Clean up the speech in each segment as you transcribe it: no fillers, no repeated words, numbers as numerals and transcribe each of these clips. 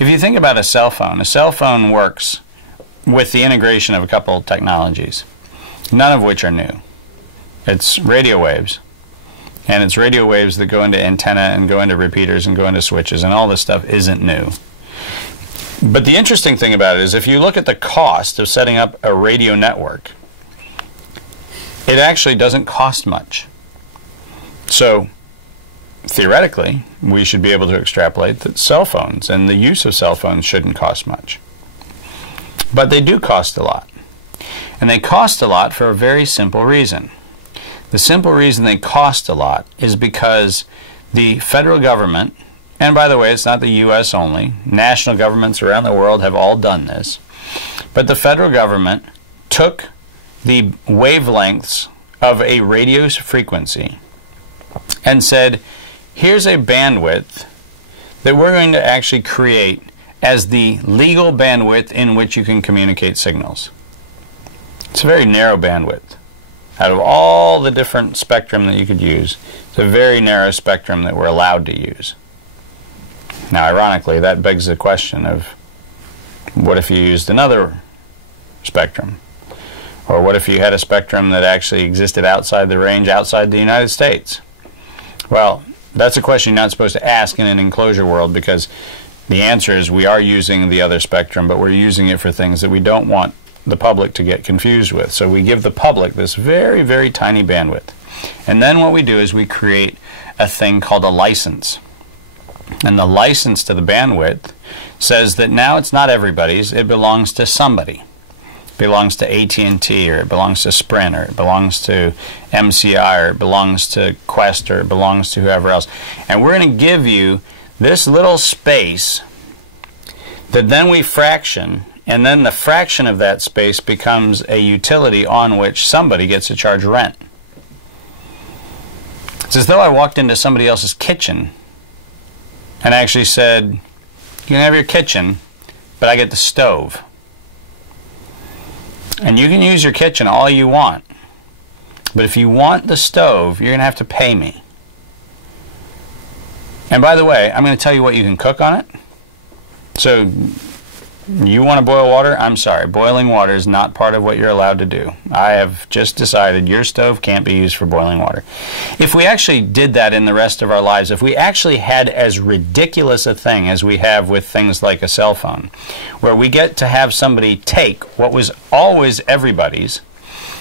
If you think about a cell phone works with the integration of a couple of technologies, none of which are new. It's radio waves. And it's radio waves that go into antenna and go into repeaters and go into switches, and all this stuff isn't new. But the interesting thing about it is if you look at the cost of setting up a radio network, it actually doesn't cost much. So theoretically, we should be able to extrapolate that cell phones and the use of cell phones shouldn't cost much. But they do cost a lot. And they cost a lot for a very simple reason. The simple reason they cost a lot is because the federal government, and by the way, it's not the U.S. only, national governments around the world have all done this, but the federal government took the wavelengths of a radio frequency and said, here's a bandwidth that we're going to actually create as the legal bandwidth in which you can communicate signals. It's a very narrow bandwidth. Out of all the different spectrum that you could use, it's a very narrow spectrum that we're allowed to use. Now, ironically, that begs the question of what if you used another spectrum? Or what if you had a spectrum that actually existed outside the range, outside the United States? Well, that's a question you're not supposed to ask in an enclosure world, because the answer is we are using the other spectrum, but we're using it for things that we don't want the public to get confused with. So we give the public this very, very tiny bandwidth. And then what we do is we create a thing called a license. And the license to the bandwidth says that now it's not everybody's, it belongs to somebody. It belongs to AT&T, or it belongs to Sprint, or it belongs to MCI, or it belongs to Quest, or it belongs to whoever else. And we're going to give you this little space that then we fraction, and then the fraction of that space becomes a utility on which somebody gets to charge rent. It's as though I walked into somebody else's kitchen and actually said, you can have your kitchen, but I get the stove. And you can use your kitchen all you want, but if you want the stove, you're going to have to pay me. And by the way, I'm going to tell you what you can cook on it. So you want to boil water? I'm sorry, boiling water is not part of what you're allowed to do. I have just decided your stove can't be used for boiling water. If we actually did that in the rest of our lives, if we actually had as ridiculous a thing as we have with things like a cell phone, where we get to have somebody take what was always everybody's,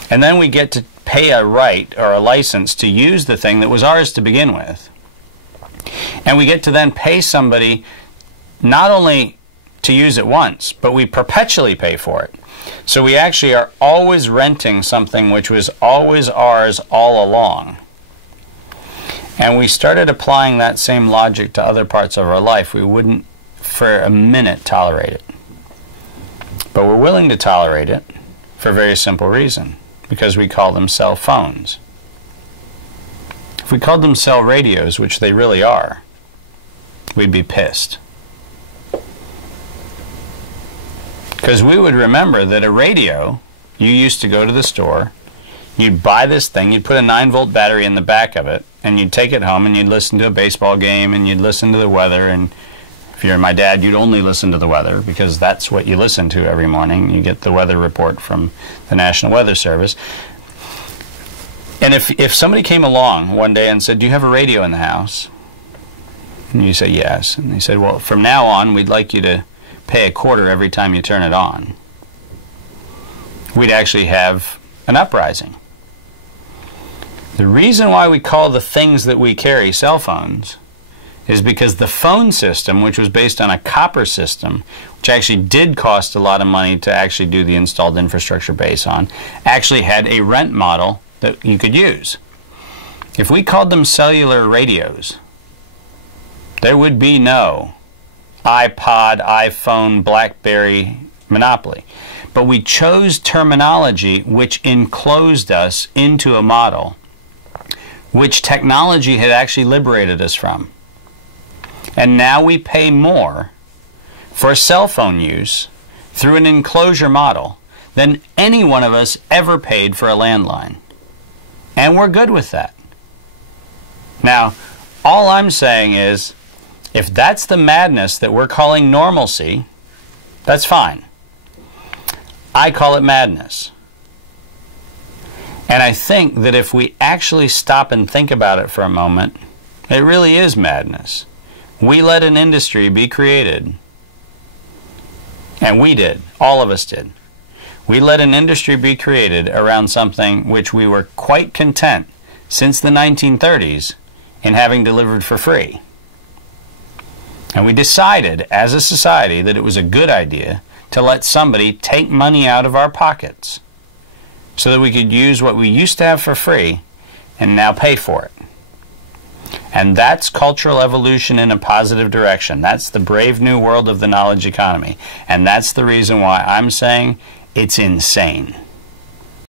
and then we get to pay a right or a license to use the thing that was ours to begin with, and we get to then pay somebody not only to use it once, but we perpetually pay for it. So we actually are always renting something which was always ours all along. And we started applying that same logic to other parts of our life. We wouldn't for a minute tolerate it. But we're willing to tolerate it for a very simple reason, because we call them cell phones. If we called them cell radios, which they really are, we'd be pissed. Because we would remember that a radio, you used to go to the store, you'd buy this thing, you'd put a 9-volt battery in the back of it, and you'd take it home and you'd listen to a baseball game and you'd listen to the weather, and if you're my dad, you'd only listen to the weather because that's what you listen to every morning. You get the weather report from the National Weather Service. And if somebody came along one day and said, do you have a radio in the house? And you say yes. And they said, well, from now on, we'd like you to pay $0.25 every time you turn it on. We'd actually have an uprising. The reason why we call the things that we carry cell phones is because the phone system, which was based on a copper system, which actually did cost a lot of money to actually do the installed infrastructure base on, actually had a rent model that you could use. If we called them cellular radios, there would be no iPod, iPhone, BlackBerry monopoly. But we chose terminology which enclosed us into a model which technology had actually liberated us from. And now we pay more for cell phone use through an enclosure model than any one of us ever paid for a landline. And we're good with that. Now, all I'm saying is, If that's the madness that we're calling normalcy, that's fine. I call it madness. And I think that if we actually stop and think about it for a moment, it really is madness. We let an industry be created. And we did. All of us did. We let an industry be created around something which we were quite content since the 1930s in having delivered for free. And we decided as a society that it was a good idea to let somebody take money out of our pockets so that we could use what we used to have for free and now pay for it. And that's cultural evolution in a positive direction. That's the brave new world of the knowledge economy. And that's the reason why I'm saying it's insane.